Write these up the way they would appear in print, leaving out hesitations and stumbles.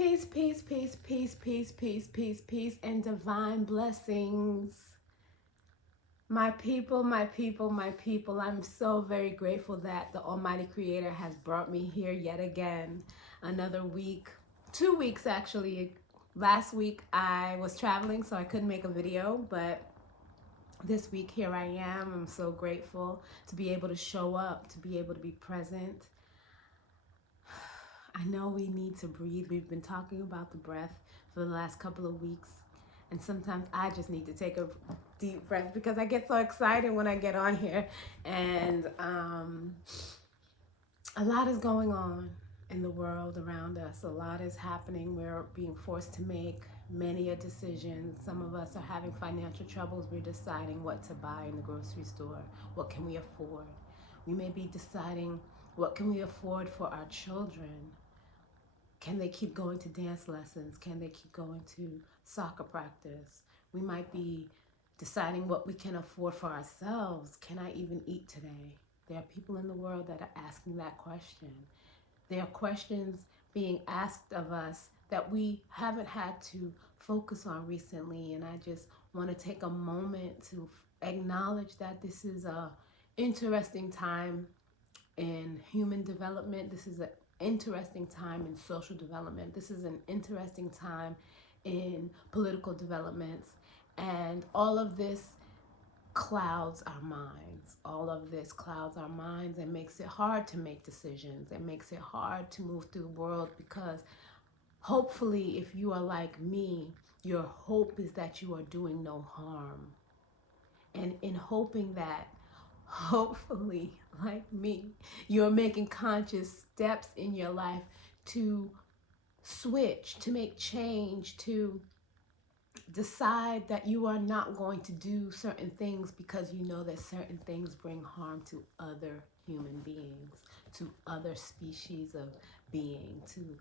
peace, peace, peace, peace, peace, peace, peace, peace, and divine blessings. My people, my people, my people, I'm so very grateful that the Almighty Creator has brought me here yet again. Another week, 2 weeks actually. Last week I was traveling, so I couldn't make a video, but this week here I am. I'm so grateful to be able to show up, to be able to be present. I know we need to breathe. We've been talking about the breath for the last couple of weeks. And sometimes I just need to take a deep breath because I get so excited when I get on here. And a lot is going on in the world around us. A lot is happening. We're being forced to make many a decision. Some of us are having financial troubles. We're deciding what to buy in the grocery store. What can we afford? We may be deciding what can we afford for our children. Can they keep going to dance lessons? Can they keep going to soccer practice? We might be deciding what we can afford for ourselves. Can I even eat today? There are people in the world that are asking that question. There are questions being asked of us that we haven't had to focus on recently. And I just want to take a moment to acknowledge that this is an interesting time in human development. This is an interesting time in social development. This is an interesting time in political developments. And all of this clouds our minds. All of this clouds our minds and makes it hard to make decisions. It makes it hard to move through the world because hopefully, if you are like me, your hope is that you are doing no harm. And in hoping that, hopefully, like me, you're making conscious steps in your life to switch, to make change, to decide that you are not going to do certain things because you know that certain things bring harm to other human beings, to other species of being, to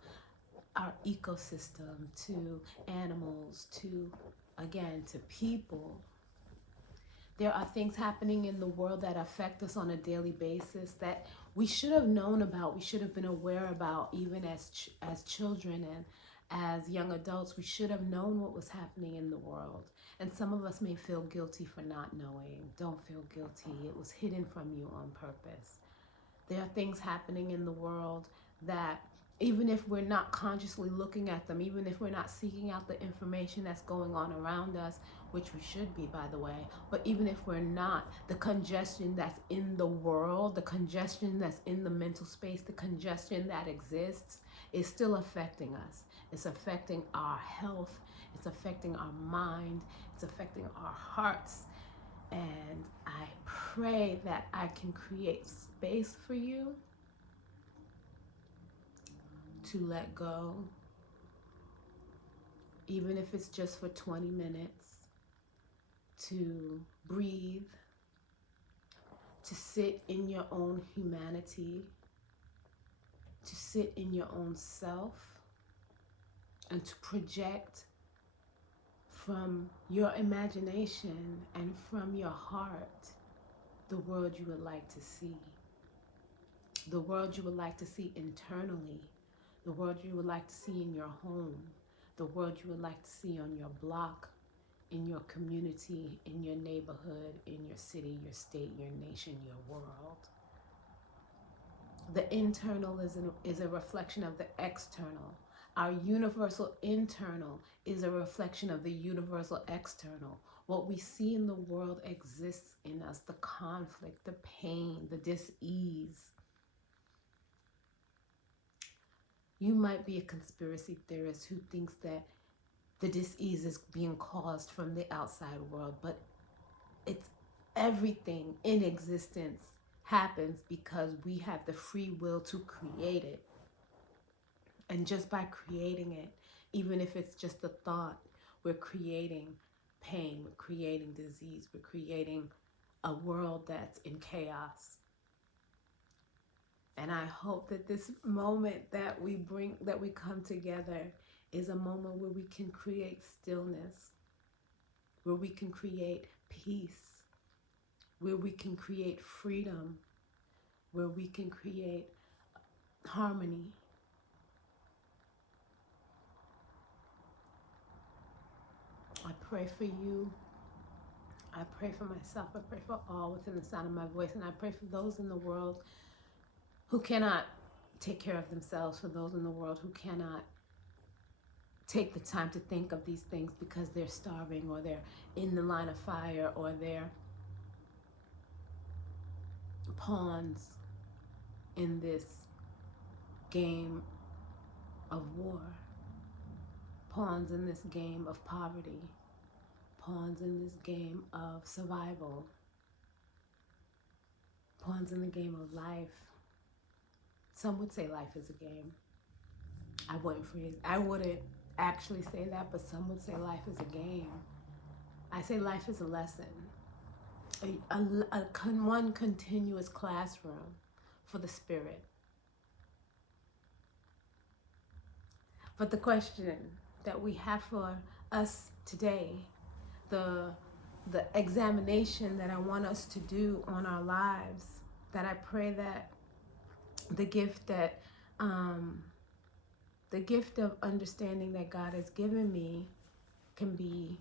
our ecosystem, to animals, to, again, to people. There are things happening in the world that affect us on a daily basis that we should have known about, we should have been aware about, even as children and as young adults. We should have known what was happening in the world. And some of us may feel guilty for not knowing. Don't feel guilty. It was hidden from you on purpose. There are things happening in the world that even if we're not consciously looking at them, even if we're not seeking out the information that's going on around us, which we should be, by the way, but even if we're not, the congestion that's in the world, the congestion that's in the mental space, the congestion that exists is still affecting us. It's affecting our health. It's affecting our mind. It's affecting our hearts. And I pray that I can create space for you to let go, even if it's just for 20 minutes, to breathe, to sit in your own humanity, to sit in your own self, and to project from your imagination and from your heart the world you would like to see. The world you would like to see internally. The world you would like to see in your home. The world you would like to see on your block, in your community, in your neighborhood, in your city, your state, your nation, your world. The internal is a reflection of the external. Our universal internal is a reflection of the universal external. What we see in the world exists in us. The conflict, the pain, the dis-ease. You might be a conspiracy theorist who thinks that the dis-ease is being caused from the outside world, but it's everything in existence happens because we have the free will to create it. And just by creating it, even if it's just a thought, we're creating pain, we're creating disease, we're creating a world that's in chaos. And I hope that this moment that we come together is a moment where we can create stillness, where we can create peace, where we can create freedom, where we can create harmony. pray for you. I pray for myself. I pray for all within the sound of my voice. And I pray for those in the world who cannot take care of themselves, for those in the world who cannot take the time to think of these things because they're starving, or they're in the line of fire, or they're pawns in this game of war, pawns in this game of poverty, pawns in this game of survival, pawns in the game of life. Some would say life is a game. I wouldn't actually say that, but some would say life is a game. I say life is a lesson, one continuous classroom for the spirit. But the question that we have for us today, the examination that I want us to do on our lives, that I pray that the gift of understanding that God has given me can be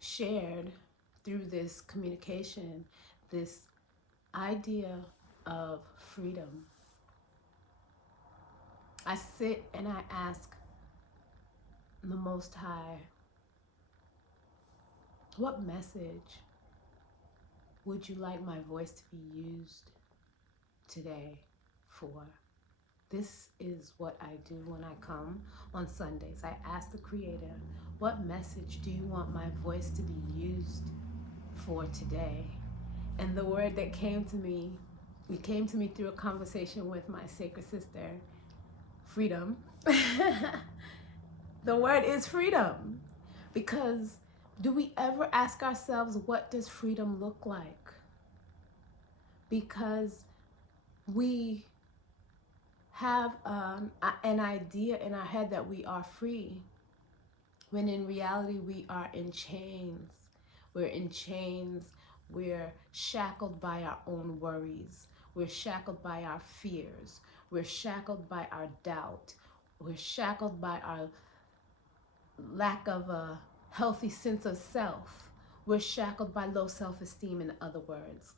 shared through this communication, this idea of freedom. I sit and I ask the Most High, what message would you like my voice to be used today for? This is what I do when I come on Sundays. I ask the Creator, what message do you want my voice to be used for today? And the word that came to me, it came to me through a conversation with my sacred sister, freedom. The word is freedom. Because do we ever ask ourselves, what does freedom look like? Because we have an idea in our head that we are free, when in reality we are in chains. We're in chains. We're shackled by our own worries. We're shackled by our fears. We're shackled by our doubt. We're shackled by our lack of a healthy sense of self. We're shackled by low self-esteem, in other words.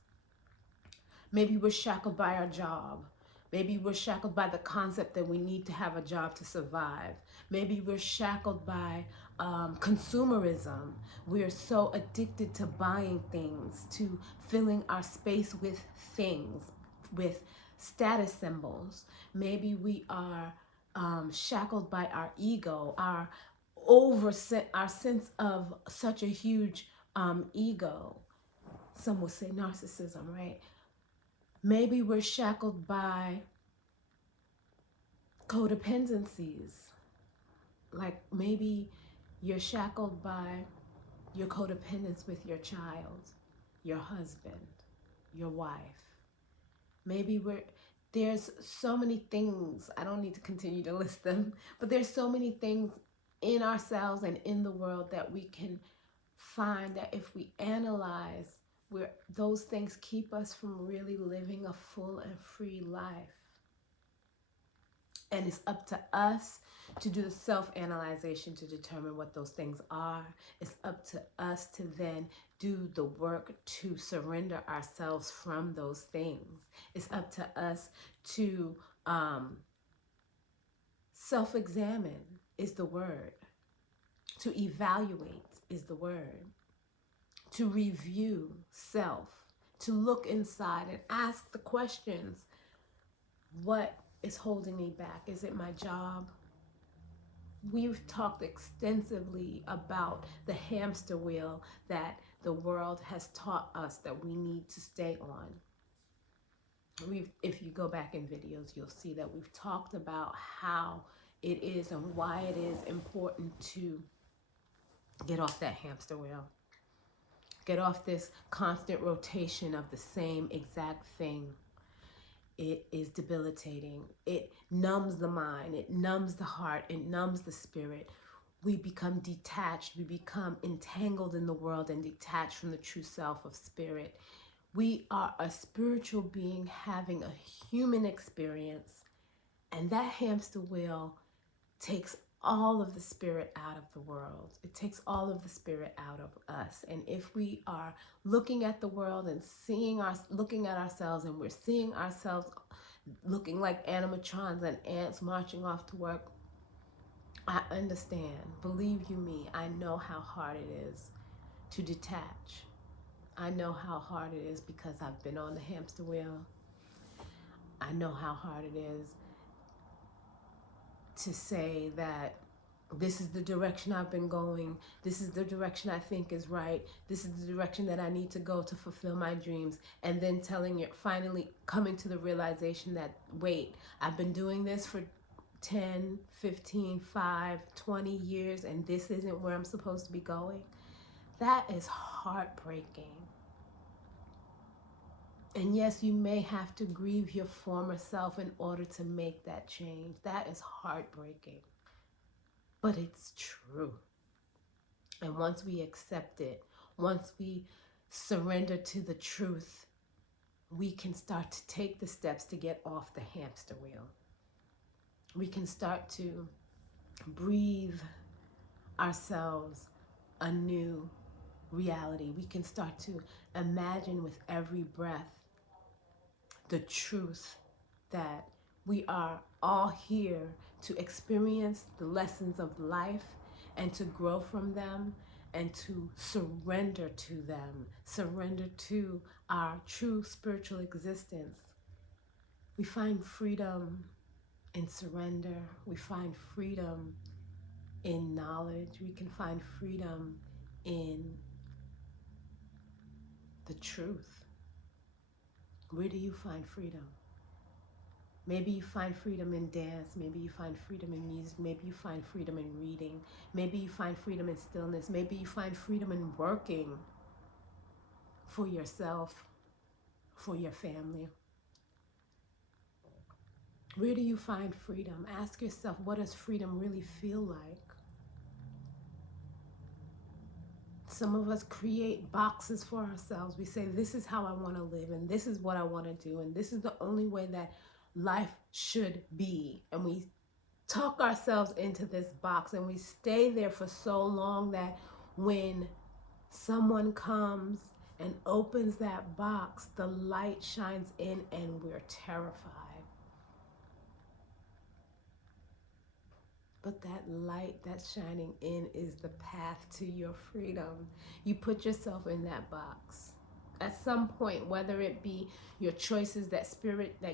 Maybe we're shackled by our job. Maybe we're shackled by the concept that we need to have a job to survive. Maybe we're shackled by consumerism. We are so addicted to buying things, to filling our space with things, with status symbols. Maybe we are shackled by our ego, our sense of such a huge ego. Some would say narcissism, right? Maybe we're shackled by codependencies. Like maybe you're shackled by your codependence with your child, your husband, your wife. Maybe there's so many things, I don't need to continue to list them, but there's so many things in ourselves and in the world that we can find that if we analyze, where those things keep us from really living a full and free life. And it's up to us to do the self-analyzation to determine what those things are. It's up to us to then do the work to surrender ourselves from those things. It's up to us to self-examine is the word. To evaluate is the word. To review self, to look inside and ask the questions, what is holding me back? Is it my job? We've talked extensively about the hamster wheel that the world has taught us that we need to stay on. If you go back in videos, you'll see that we've talked about how it is and why it is important to get off that hamster wheel. Get off this constant rotation of the same exact thing. It is debilitating. It numbs the mind. It numbs the heart. It numbs the spirit. We become detached. We become entangled in the world and detached from the true self of spirit. We are a spiritual being having a human experience, and that hamster wheel takes all of the spirit out of the world. It takes all of the spirit out of us. And if we are looking at the world and looking at ourselves, and we're seeing ourselves looking like animatrons and ants marching off to work, I understand. Believe you me, I know how hard it is to detach. I know how hard it is because I've been on the hamster wheel. I know how hard it is to say that this is the direction I've been going. This is the direction I think is right. This is the direction that I need to go to fulfill my dreams. And then finally coming to the realization that, wait, I've been doing this for 10, 15, 5, 20 years, and this isn't where I'm supposed to be going. That is heartbreaking. And yes, you may have to grieve your former self in order to make that change. That is heartbreaking. But it's true. And once we accept it, once we surrender to the truth, we can start to take the steps to get off the hamster wheel. We can start to breathe ourselves a new reality. We can start to imagine with every breath the truth that we are all here to experience the lessons of life and to grow from them and to surrender to them, surrender to our true spiritual existence. We find freedom in surrender. We find freedom in knowledge. We can find freedom in the truth. Where do you find freedom? Maybe you find freedom in dance. Maybe you find freedom in music. Maybe you find freedom in reading. Maybe you find freedom in stillness. Maybe you find freedom in working for yourself, for your family. Where do you find freedom? Ask yourself, what does freedom really feel like? Some of us create boxes for ourselves. We say, this is how I want to live, and this is what I want to do, and this is the only way that life should be. And we talk ourselves into this box, and we stay there for so long that when someone comes and opens that box, the light shines in and we're terrified. But that light that's shining in is the path to your freedom. You put yourself in that box. At some point, whether it be your choices that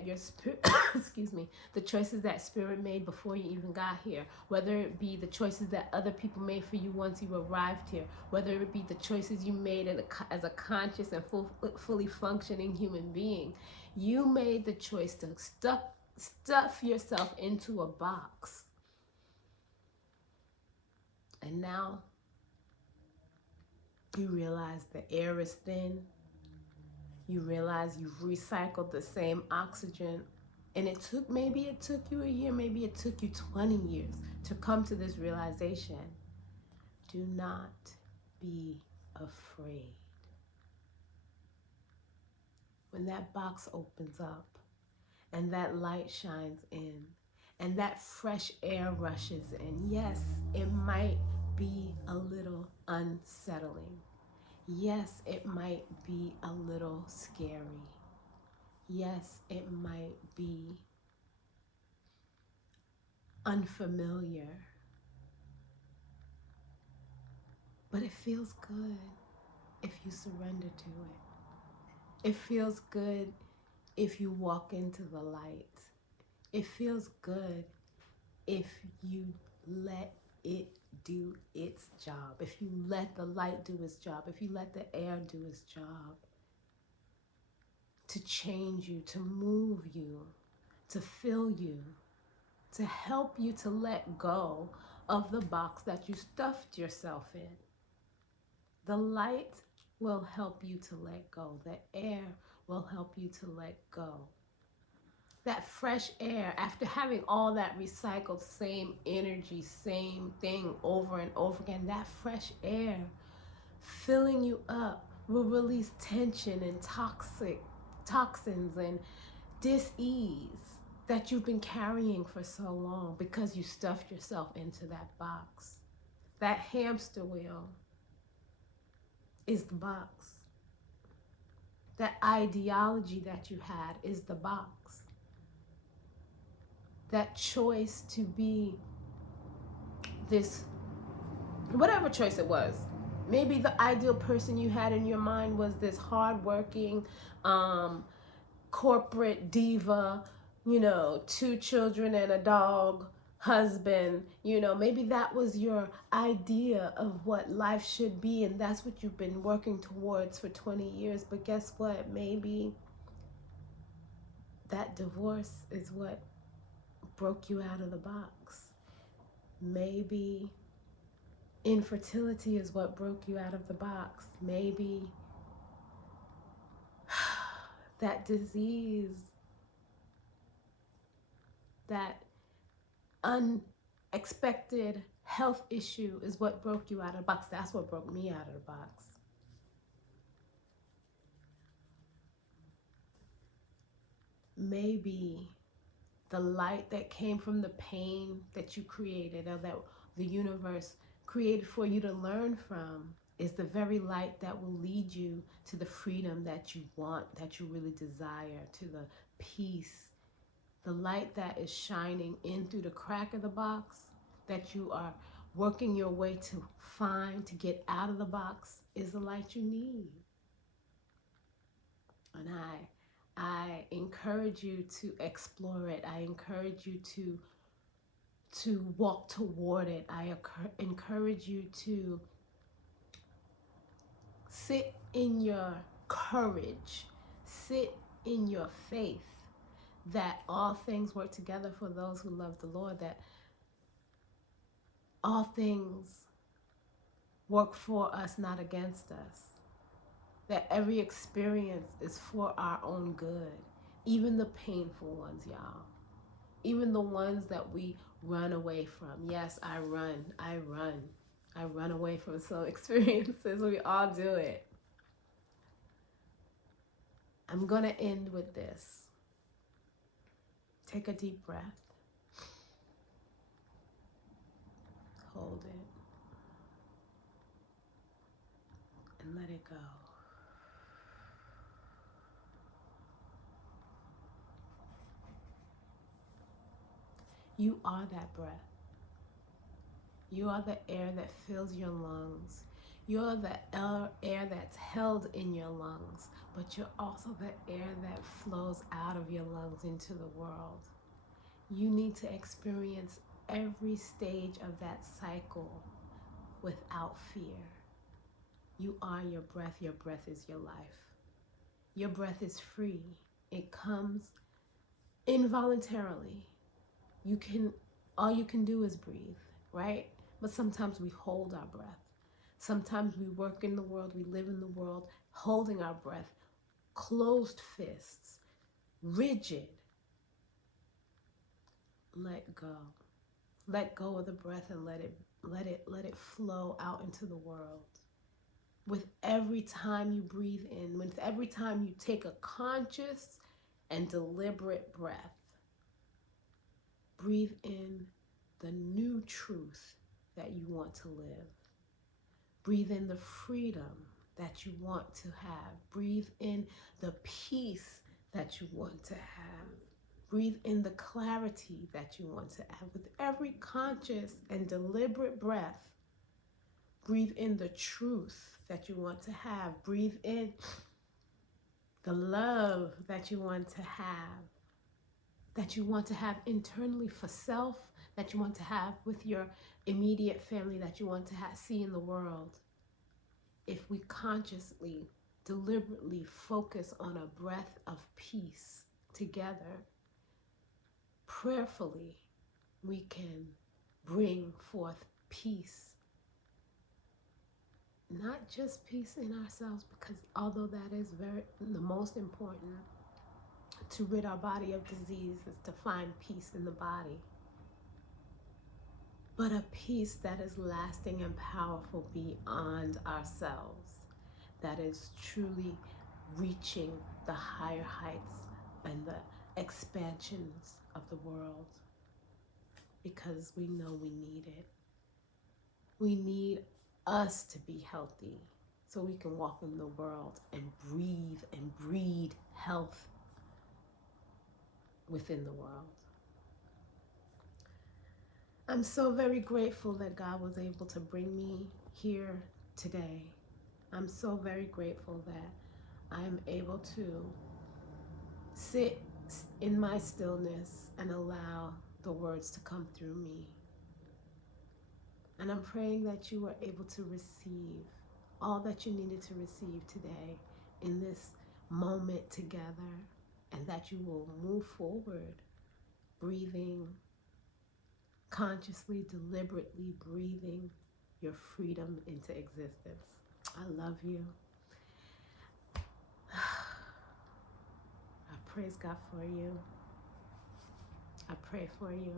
your spirit, excuse me, the choices that spirit made before you even got here, whether it be the choices that other people made for you once you arrived here, whether it be the choices you made as a conscious and fully functioning human being, you made the choice to stuff yourself into a box. And now you realize the air is thin. You realize you've recycled the same oxygen. And maybe it took you a year, maybe it took you 20 years to come to this realization. Do not be afraid. When that box opens up and that light shines in and that fresh air rushes in, yes, it might be a little unsettling. Yes, it might be a little scary. Yes, it might be unfamiliar. But it feels good if you surrender to it. It feels good if you walk into the light. It feels good if you let it do its job, if you let the light do its job, if you let the air do its job to change you, to move you, to fill you, to help you to let go of the box that you stuffed yourself in. The light will help you to let go. The air will help you to let go. That fresh air, after having all that recycled same energy, same thing over and over again, that fresh air filling you up will release tension and toxins and dis-ease. that you've been carrying for so long because you stuffed yourself into that box. That hamster wheel is the box. That ideology that you had is the box. That choice to be this, whatever choice it was. Maybe the ideal person you had in your mind was this hardworking, corporate diva, 2 children and a dog, husband. Maybe that was your idea of what life should be, and that's what you've been working towards for 20 years. But guess what? Maybe that divorce is what broke you out of the box. Maybe infertility is what broke you out of the box. Maybe that disease, that unexpected health issue is what broke you out of the box. That's what broke me out of the box. Maybe the light that came from the pain that you created, or that the universe created for you to learn from, is the very light that will lead you to the freedom that you want, that you really desire, to the peace. The light that is shining in through the crack of the box, that you are working your way to find, to get out of the box, is the light you need. And I encourage you to explore it. I encourage you to walk toward it. I encourage you to sit in your courage, sit in your faith that all things work together for those who love the Lord, that all things work for us, not against us, that every experience is for our own good, even the painful ones, y'all, even the ones that we run away from. Yes, I run away from some experiences. We all do it. I'm going to end with this. Take a deep breath. Hold it. And let it go. You are that breath. You are the air that fills your lungs. You're the air that's held in your lungs, but you're also the air that flows out of your lungs into the world. You need to experience every stage of that cycle without fear. You are your breath. Your breath is your life. Your breath is free. It comes involuntarily. All you can do is breathe, right? But sometimes we hold our breath. Sometimes we work in the world, we live in the world, holding our breath, closed fists, rigid. Let go. Let go of the breath and let it flow out into the world. With every time you breathe in, with every time you take a conscious and deliberate breath, breathe in the new truth that you want to live. Breathe in the freedom that you want to have. Breathe in the peace that you want to have. Breathe in the clarity that you want to have. With every conscious and deliberate breath, breathe in the truth that you want to have. Breathe in the love that you want to have internally for self, that you want to have with your immediate family, that you want to see in the world. If we consciously, deliberately focus on a breath of peace together, prayerfully, we can bring forth peace. Not just peace in ourselves, because although that is the most important, to rid our body of disease is to find peace in the body, but a peace that is lasting and powerful beyond ourselves, that is truly reaching the higher heights and the expansions of the world because we know we need it. We need us to be healthy so we can walk in the world and breed health within the world. I'm so very grateful that God was able to bring me here today. I'm so very grateful that I'm able to sit in my stillness and allow the words to come through me. And I'm praying that you were able to receive all that you needed to receive today in this moment together, and that you will move forward, breathing, consciously, deliberately breathing your freedom into existence. I love you. I praise God for you. I pray for you.